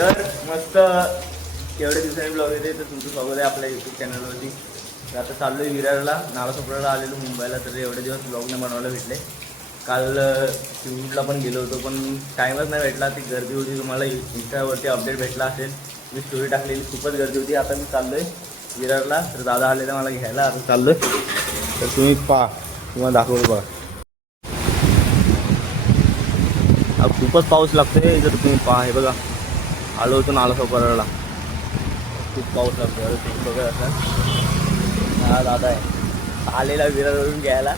तर मस्त एवढ्या दिवसांनी ब्लॉग येते तर तुमचं स्वागत आहे आपल्या यूट्यूब चॅनलवरती तर आता चाललो आहे विरारला नालासोपराला आलेलो मुंबईला तर एवढे दिवस ब्लॉग नाही बनवायला भेटले. काल शिवूटला पण गेलो होतो पण टाईमच नाही भेटला. ती गर्दी होती तुम्हाला इंस्टावरती अपडेट भेटला असेल. मी स्टोरी टाकलेली खूपच गर्दी होती. आता मी चाललो आहे विरारला. तर दादा आलेला मला घ्यायला. आता चाललो तर तुम्ही पहा तुम्हाला दाखवलं बघा. खूपच पाऊस लागतोय. जर तुम्ही पहा हे बघा. आलो होतो नाला सोपाराला खूप पाऊस लागतो अरे तुम्ही आता. हा दादा आहे. आलेला विरारवरून घ्यायला.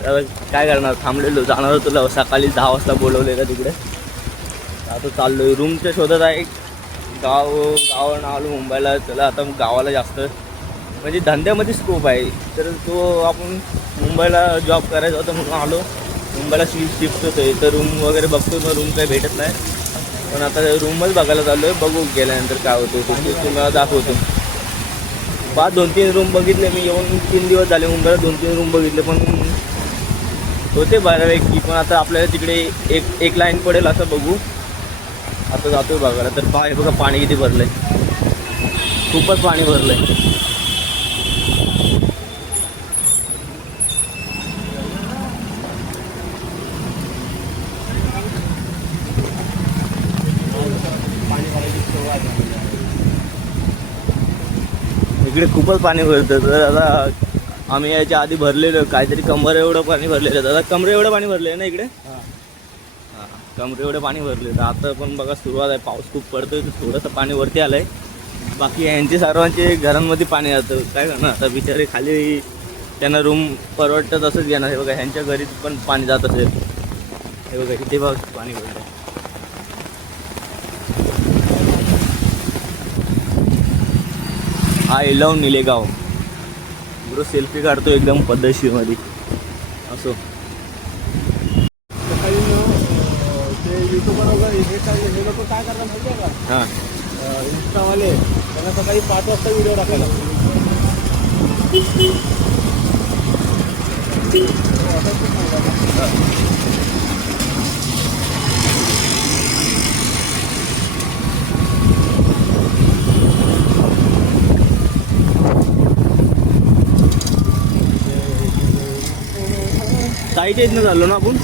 तर काय करणार? थांबलेलो जाणार होतो लव- सकाळी दहा वाजता बोलवलेलं तिकडे. आता चाललोय. रूमच्या शोधत आहे. गाव गावानं आलो मुंबईला. चला आता गावाला जास्त. म्हणजे धंद्यामध्ये स्कोप आहे. तर तो आपण मुंबईला जॉब करायचा होता म्हणून आलो. मुंबईला शिफ्ट होतोय. तर रूम वगैरे बघतो. मग रूम काही भेटत नाही. पण आता रूमच बघायला चाललो आहे बघू गेल्यानंतर काय होतं ते. तुम्हाला दाखवतो. पाच दोन तीन रूम बघितले मी. येऊन तीन दिवस झाले मुंबईला दोन तीन रूम बघितले पण होते बऱ्यापैकी. पण आता आपल्याला तिकडे एक एक लाईन पडेल असं बघू. आता जातोय बघायला. तर पहा हे बघा पाणी किती भरलंय. खूपच पाणी भरलंय. इकडे खूपच पाणी भरतं. तर आता आम्ही याच्या आधी भरलेलं काहीतरी कमर एवढं पाणी भरलेलं दादा कमर एवढं पाणी भरलेलं ना इकडे? हां. कमरे एवढं पाणी भरले तर आता पण बघा सुरुवात आहे. पाऊस खूप पडतोय तर थोडंसं पाणी वरती आलंय. बाकी यांचे सर्वांचे घरांमध्ये पाणी जातं. काय करणार? आता बिचारे खाली त्यांना रूम परवडतं तसंच घेणार. हे बघा ह्यांच्या घरी पण पाणी जात असेल. हे बघा इथे बघ पाणी भरलं हा इलव निलेगाव. बरोबर सेल्फी काढतो एकदम पद्धतशीरमध्ये. असो. हे इंस्टावाले त्यांना सकाळी पाच वाजता व्हिडिओ टाकायला इथनं चाललो ना आपण?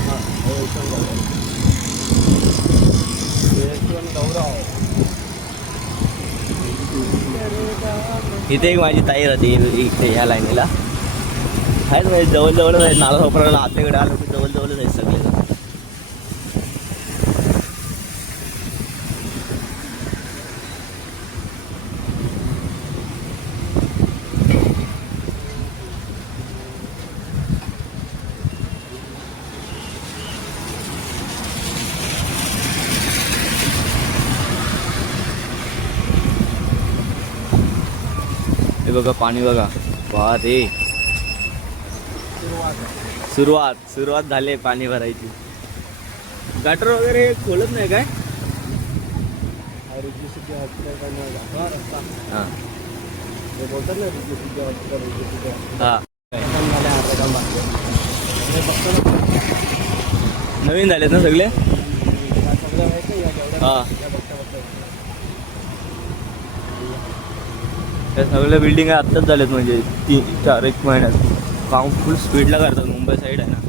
इथे एक माझी ताई राहते इथे ह्या लाईनीला. आहेत म्हणजे जवळजवळच आहे नाला वापरायला आत्याकडे आलो की जवळजवळच आहेत सगळे. बघा पाणी बघा. वा रे. सुरुवात. सुरुवात झाली आहे पाणी भरायची. गटर वगैरे खोलत नाही काय? रिद्धी सिद्धी हॉस्पिटल हा रस्ता. हां. ते बोलतात ना रिद्धी सिद्धी हॉस्पिटल रिद्धी सिद्धी हॉस्पिटल हां काम झाले अर्धा काम बाकी आहे. हे फक्त ना नवीन झालेत ना सगळे या सगळ्या आहेत ना या जेवढ्या हा. या बघता बघता त्या सगळ्या बिल्डिंग आत्ताच झाल्यात म्हणजे तीन चार एक महिन्यात. काम फुल स्पीडला करतात मुंबई साईड आहे ना.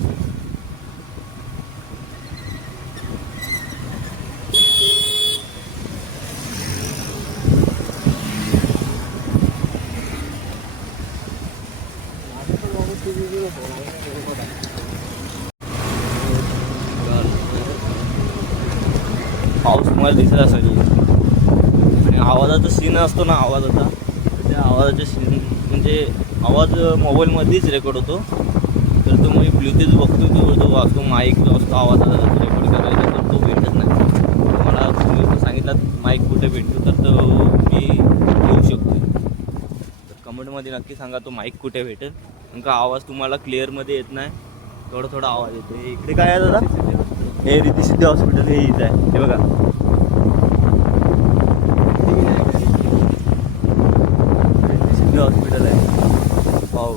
आहे. पाऊस तुम्हाला दिसत असेल. आणि आवाजाचा सीन असतो ना आवाजाचा. त्या आवाजाच्या म्हणजे आवाज मोबाईलमध्येच रेकॉर्ड होतो. तर तो मी ब्लूटूथ बघतो तो जो वाचतो माईक असतो आवाजाचा रेकॉर्ड करायचा तर तो भेटत नाही. मला तुम्ही सांगितलं माईक कुठे भेटतो? तर तो मी घेऊ शकतो. तर कमेंटमध्ये नक्की सांगा तो माईक कुठे भेटेल? कारण का आवाज तुम्हाला क्लिअरमध्ये येत नाही. थोडा थोडा आवाज येतो इकडे काय आहे दादा? हे रितिसिद्धी सिद्धी हॉस्पिटल हे इथं आहे. हे बघा रिद्धी सिद्धी हॉस्पिटल आहे पाहू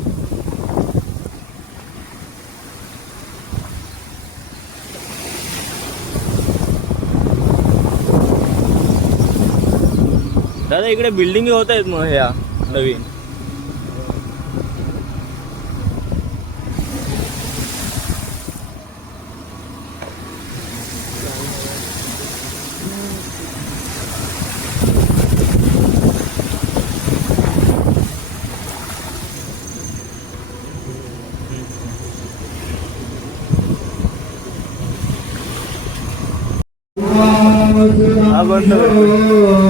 दादा इकडे बिल्डिंग होत आहेत मग ह्या नवीन. हा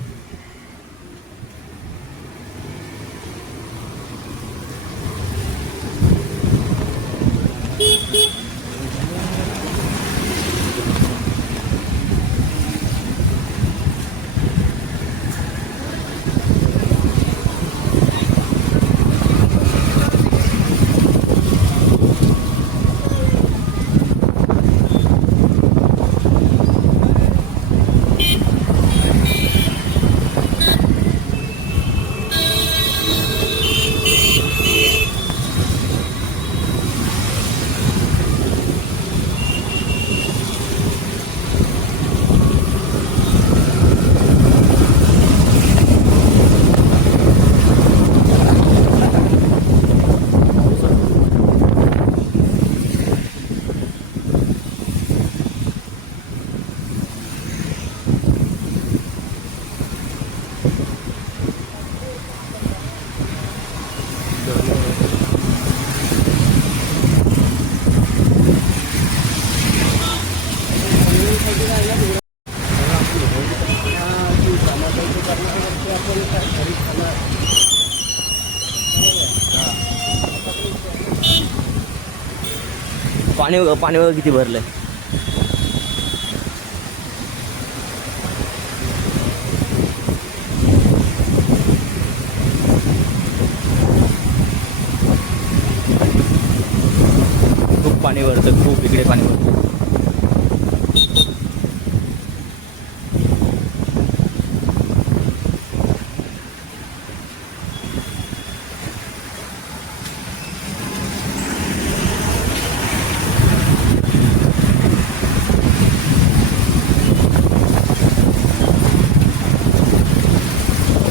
पाणी पाणी वगैरे किती भरलंय? खूप पाणी भरतं खूप इकडे पाणी भरतं.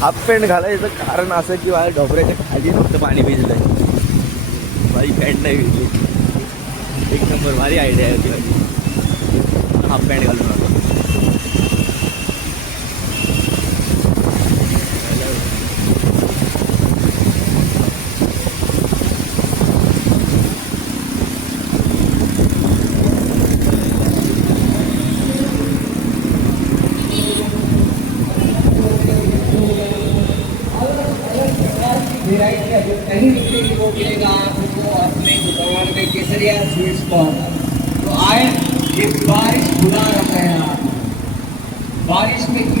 हाफ पॅन्ट घालायचं कारण असं की माझ्या डोबऱ्याच्या खाली फक्त पाणी भिजलंय. माझी पॅन्ट नाही भिजली. एक नंबर भारी आयडिया आहे होती माझी. हाफ पॅन्ट घालून आलो वेराइटी अगर कहीं बिक्री को मिलेगा आपको अपने दुकान में केसरिया स्वीट स्टॉल तो आए ये बारिश बुला रहा है आप बारिश में कीड़े हो गए हैं और बारिश बारिश से पत्ते हो गए विरारमध्ये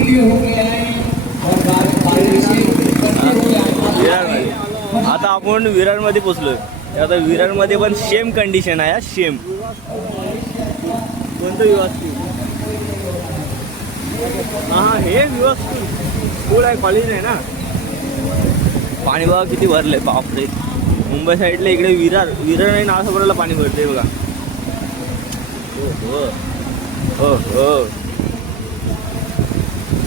आता आपण विरारमध्ये पोचलोय. आता विरारमध्ये पण सेम कंडिशन आहे सेम कोणतं विवाह हा हे विवाह स्कूल आहे कॉलेज आहे ना. पाणी बघा किती भरलंय बापरे. मुंबई साईडला इकडे विरार विरार आणि नावासोबरला पाणी भरते बघा. हो हो. हो हो.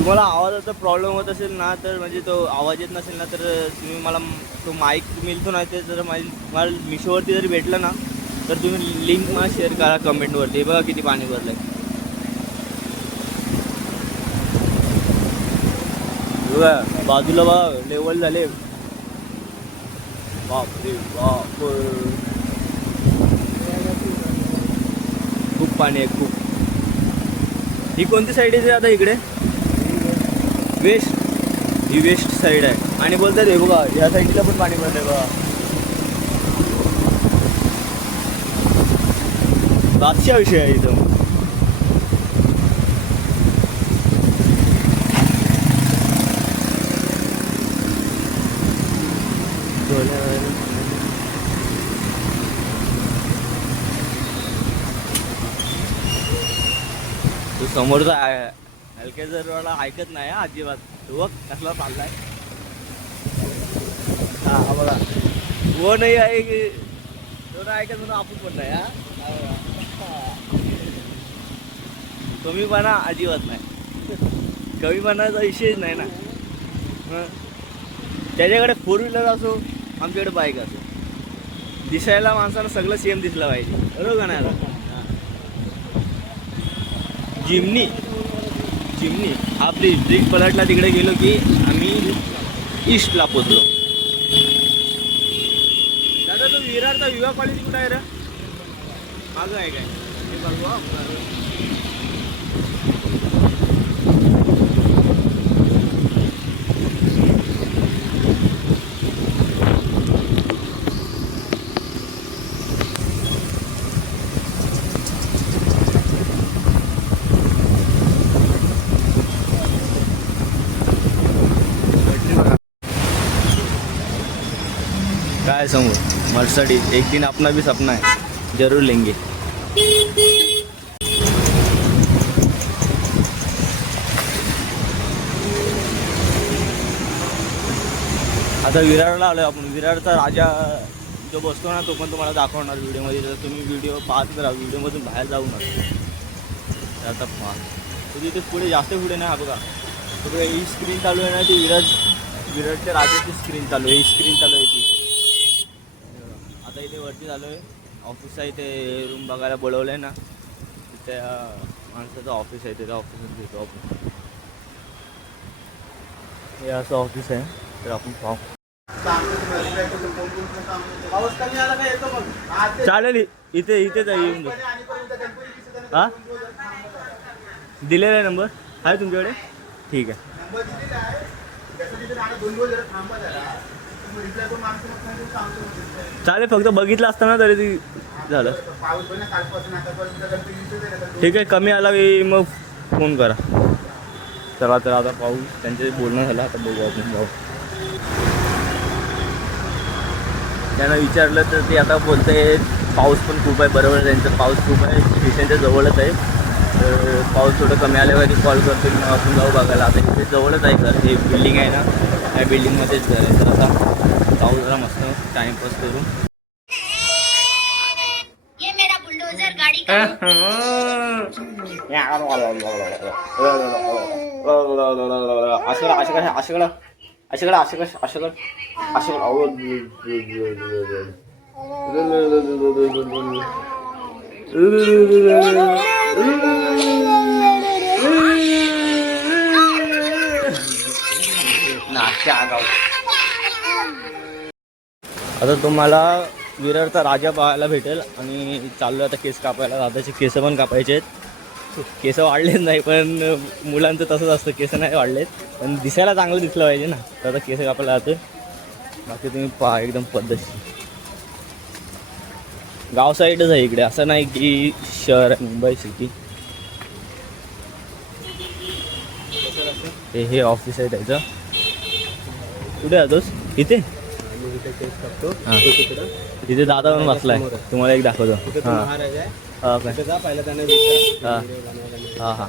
तुम्हाला आवाजाचा प्रॉब्लेम होत असेल ना तर म्हणजे तो आवाज येत नसेल ना तर तुम्ही मला तो माईक मिळतो नाही ते जर माझी मला मिशोवरती जर भेटलं ना तर तुम्ही लिंक मला शेअर करा कमेंटवरती बघा किती पाणी भरलं आहे बघा बाजूला बघा लेवल झाले. बापरे बाप खूप पाणी आहे खूप. ही कोणती साईड आहे आता इकडे? वेस्ट ही वेस्ट साईड आहे. आणि बोलतात हे बघा ह्या साईडला पण पाणी पडलंय बघा. बादशा विषय आहे इथं. तू समोरचा हलके जर वाला ऐकत नाही हा अजिबात. तू बघ कसला चाललाय. हा हा बघा. वो नाही आहे की तो नाही ऐकत म्हणून आपण पण नाही हा? हा कमीपणा अजिबात नाही. कमीपणाचा विषयच नाही ना. त्याच्याकडे फोर व्हीलर असो आमच्याकडे बाईक असो. दिसायला माणसाला सगळं सेम दिसलं पाहिजे. बरोबर का नाही जिमनी. चिमणी. हा ब्रिज ब्रिज पलटला तिकडे गेलो की आम्ही ईस्टला पोचलो. दादा तो विरारचा विवाह कॉलेज कुठं आहे रे? मागं आहे काय? ते बघू. हा. काय समोर मर्सडीज. एक दिन अपना भी सपना है जरूर लेंगे. आता विरारला आलो आपण. विरारचा राजा जो बसतो ना तो पण तुम्हाला दाखवणार व्हिडिओमध्ये. तर तुम्ही व्हिडिओ पाहत राहा व्हिडिओमधून बाहेर जाऊ नका. आता पहा. तर तिथे पुढे जास्त पुढे नाही हा बघा. तिकडे ही स्क्रीन चालू आहे ना ती विराट विराटच्या राजाची स्क्रीन चालू आहे. ही स्क्रीन चालू आहे ती. आता इथे वरती झालो आहे. ऑफिसचा इथे रूम बघायला बोलवलं आहे ना तिथे माणसाचं ऑफिस आहे तिथे ऑफिसात घेतो आपण. हे असं ऑफिस आहे तर आपण पाहू. चालेल इथे इथेच आहे येऊन हा? दिलेला आहे नंबर आहे. तुमच्याकडे ठीक आहे. चालेल फक्त बघितलं असताना तरी ती झालं. ठीक आहे कमी आला की मग फोन करा. चला तर आता पाहू. त्यांचे बोलणं झालं आता बघू आपण भाऊ त्यांना विचारलं तर ते आता बोलते पाऊस पण खूप आहे बरोबर आहे त्यांचं. पाऊस खूप आहे स्टेशनच्या जवळच आहे. तर पाऊस थोडं कमी आल्यावर कॉल करतो मग आपण जाऊ बघायला. आता इथे जवळच आहे सर हे बिल्डिंग आहे ना त्या बिल्डिंगमध्येच घर आहे. तर आता पाऊस जरा मस्त टाईमपास करू ये मेरा बुलडोजर गाड़ी का अशा अशा अशाकडं अशाकडं अशाकडं अशाकडं आता तुम्हाला विरारचा राजा पाहायला भेटेल आणि चाललो आता केस कापायला. दादाचे केस पण कापायचे आहेत. केस वाढलेच नाही पण मुलांचं तसंच असतं. केस नाही वाढलेत. पण दिसायला चांगलं दिसलं पाहिजे ना. तर आता केस कापायला जातो बाकी तुम्ही पहा एकदम पद्धतशीर. गाव साईडच आहे इकडे. असं नाही की शहर आहे मुंबई सिटी हे हे ऑफिस आहे त्याचं. कुठे जातोस? इथे? तिथे दादा पण बसलाय. तुम्हाला एक दाखवतो. हा. हा काय हा. हा हा.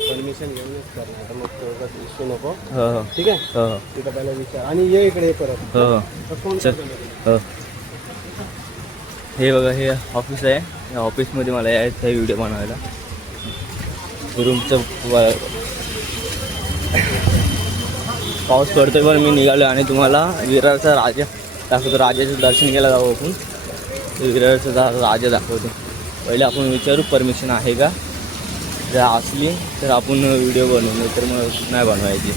परमिशन घेऊनच करणार. मग इश्यू नको. हो हो. ठीक आहे? हो तिथं पहिला विचार. आणि ये इकडे परत. हो बघा हे ऑफिस आहे. या ऑफिसमध्ये मला यायचं आहे व्हिडिओ बनवायला. रूमचं पाऊस पडतोय पण मी निघालो आणि तुम्हाला विरारचा राजा दाखवतो. राजाचं दर्शन घ्यायला जाऊ आपण. विरारचा दा- राजा दाखवतो. पहिले आपण विचारू परमिशन आहे का? जर असली तर आपण व्हिडिओ बनवू नाही तर मग नाही बनवायची.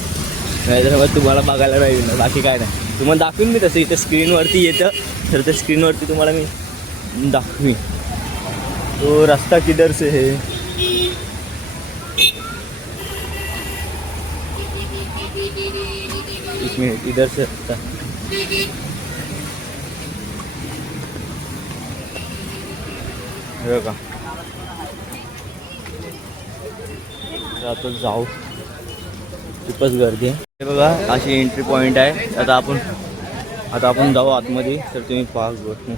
नाहीतर मग तुम्हाला बघायला नाही मिळणार बाकी काय नाही. तुम्हाला दाखवीन मी तसं. इथे स्क्रीनवरती येतं. तर त्या स्क्रीनवरती तुम्हाला मी दाखवीन. तो रस्ता किधर से है इसमें इधर से हे बघा आता जाऊ खूपच गर्दी आहे हे बघा अशी एंट्री पॉईंट आहे. आता आपण आता आपण जाऊ आतमध्ये तर तुम्ही पाच गोष्ट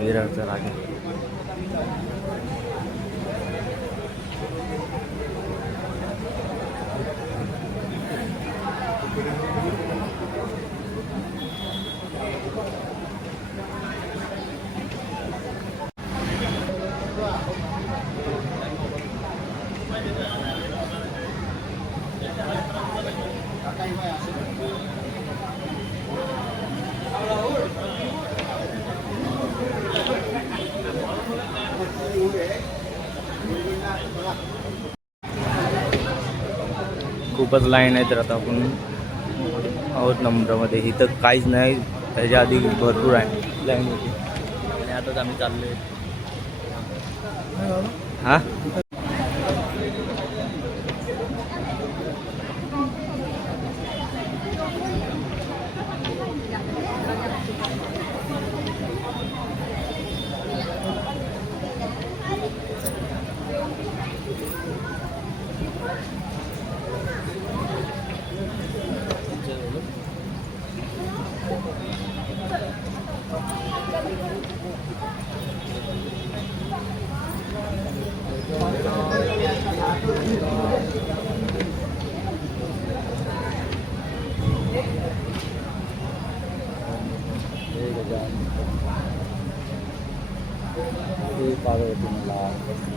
विरारचा लागेल खूपच लाईन आहे तर आता आपण आहोत नंबरमध्ये. इथं काहीच नाही त्याच्या आधी भरपूर आहे. लाईन होती आणि आताच आम्ही चाललो हां? नाही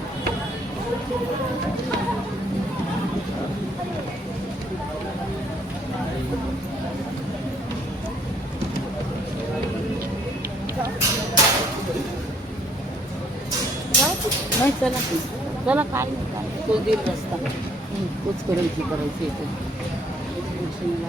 चला. चला काय नाही काय तो देईल रस्ता तोच करायची करायची इथे. दर्शनाला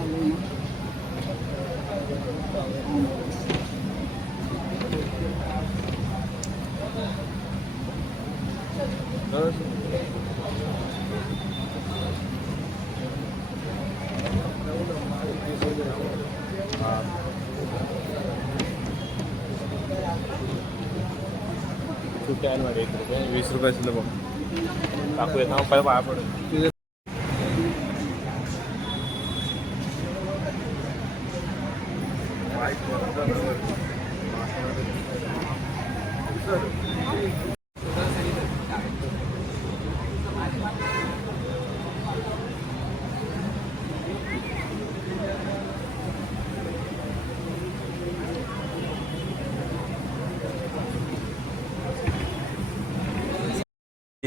आलोय वीस रुपये सुद्धा बघ. टाकूया. ना पाय पाया पडत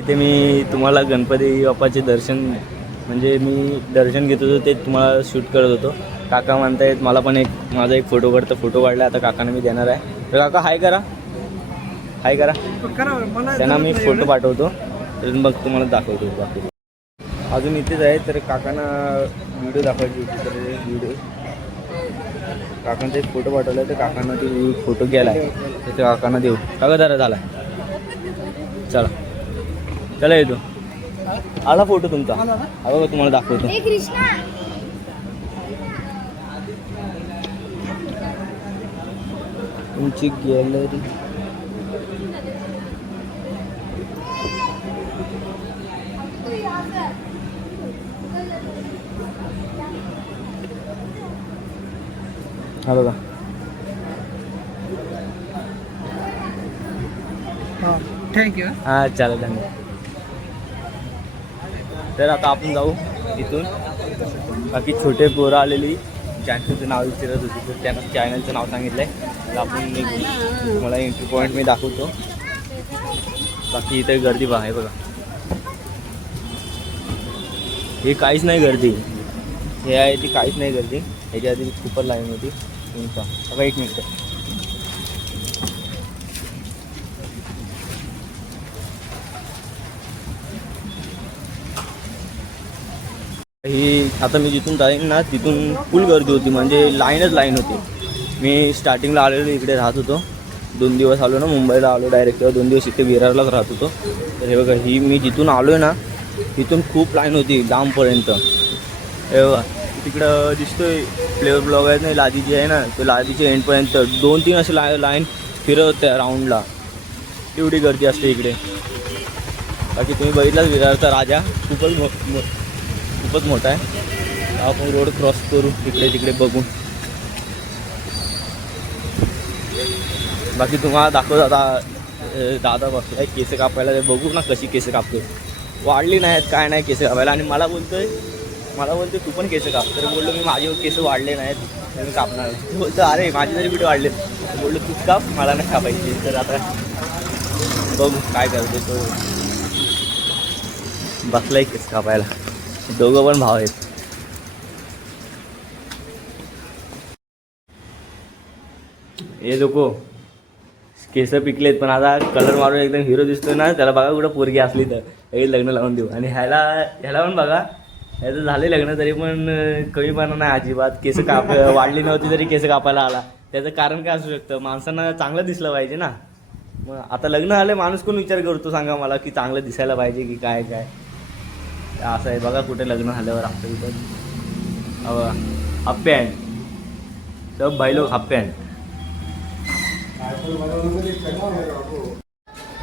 तिथे मी तुम्हाला गणपती बाप्पाचे दर्शन म्हणजे मी दर्शन घेत होतो ते तुम्हाला शूट करत होतो. काका म्हणतायत मला पण एक माझा एक फोटो काढतं फोटो काढला आता काकाने मी देणार आहे. तर काका हाय करा. हाय करा. त्यांना मी फोटो पाठवतो. तर मग तुम्हाला दाखवतो बाकी अजून इथेच आहे तर काकांना व्हिडिओ दाखवायची होती तर व्हिडिओ काकांचा एक फोटो पाठवला तर काकांना ते फोटो गेला आहे तर ते काकांना देऊ. काका जरा झाला. चला. चला येतो. आला फोटो तुमचा. हा बघा तुम्हाला दाखवतो. तुमची गॅलरी हा बघा. थँक्यू हा चालेल धन्यवाद. तर आता आपण जाऊ इथून. बाकी छोटे पोरं आलेली. चॅनलचं नाव विचारत होती तर त्यांना चॅनलचं नाव सांगितलं आहे तर आपण निघू. तुम्हाला एंट्री पॉईंट मी दाखवतो. बाकी इथे गर्दी बघा बघा. हे काहीच नाही गर्दी. हे आहे ती काहीच नाही गर्दी. ह्याच्या आधी खूपच लाईन होती. तुम्ही बघा एक मिनटं ही आता मी जिथून जाईन ना तिथून फुल गर्दी होती. म्हणजे लाईनच लाईन होती. मी स्टार्टिंगला आलेलो इकडे राहत होतो. दोन दिवस आलो ना मुंबईला आलो डायरेक्ट किंवा दोन दिवस इथे विरारलाच राहत होतो. तर हे बघा ही मी जिथून आलो आहे ना तिथून खूप लाईन होती लांबपर्यंत. हे बघा तिकडं दिसतोय फ्लेवर ब्लॉग आहेत नाही लादीची आहे ना तो लादीच्या एंडपर्यंत दोन तीन असे ला लाईन फिरत त्या राऊंडला एवढी गर्दी असते इकडे. बाकी तुम्ही बघितलाच विरारचा राजा खूपच मो खूपच मोठा आहे. आपण रोड क्रॉस करू इकडे तिकडे बघून. बाकी तुम्हाला दाखव आता दादा दादा बसलाय केस कापायला. बघू ना कशी केस कापतो वाढली नाहीत काय नाही केस कापायला. आणि मला बोलतोय मला बोलतोय तू पण केस काप. तर बोललो मी माझे केस वाढले नाहीत मी कापणार बोलतो अरे माझे तरी कुठे वाढले बोललो तूच काप मला नाही कापायचे. तर आता बघू काय करतो तो. बसलाय केस कापायला. दोघं पण भाव आहेत. हे लोक केस पिकलेत पण आता कलर मारून एकदम हिरो दिसतो ना त्याला बघा कुठं पोरगी असली तर. लगेच लग्न लावून देऊ. आणि ह्याला ह्याला पण बघा ह्याचं झाले लग्न तरी पण कमीपणा नाही अजिबात. केस काप वाढली नव्हती तरी केस कापायला आला. त्याचं कारण काय असू शकतं? माणसांना चांगलं दिसलं पाहिजे ना. मग आता लग्न झालं माणूस कोण विचार करतो? सांगा मला की चांगलं दिसायला पाहिजे की काय काय? असं आहे. बघा कुठे लग्न झाल्यावर आपल्या इथं हाफ पॅन्ट सब भाई लोक हाफ पॅन्ट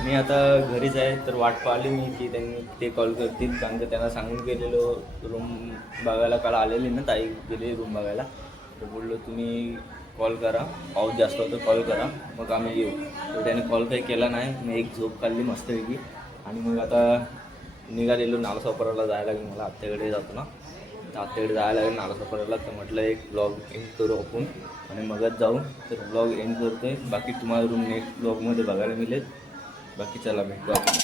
मी आता घरीच आहे तर वाट पाहिली मी की त्यांनी ते कॉल करतील. कारण की त्यांना सांगून गेलेलो रूम बघायला काल आलेले ना ताई गेले रूम बघायला. तर बोललो तुम्ही कॉल करा. पाऊस जास्त होतो कॉल करा. मग आम्ही येऊ. तर त्याने कॉल काही केला नाही. मी एक झोप काढली मस्तपैकी. आणि मग आता निघालेलो नालासोपराला जायला लागेल. मला आत्याकडे जातो ना. तर आत्याकडे जायला लागेल नालासोपराला तर म्हटलं एक ब्लॉग करू आपण. आणि मगच जाऊ तर ब्लॉग एंड करतोय. बाकी तुम्हाला रूम नेक्स्ट ब्लॉगमध्ये बघायला मिळेल. बाकी चला भेटू आपण.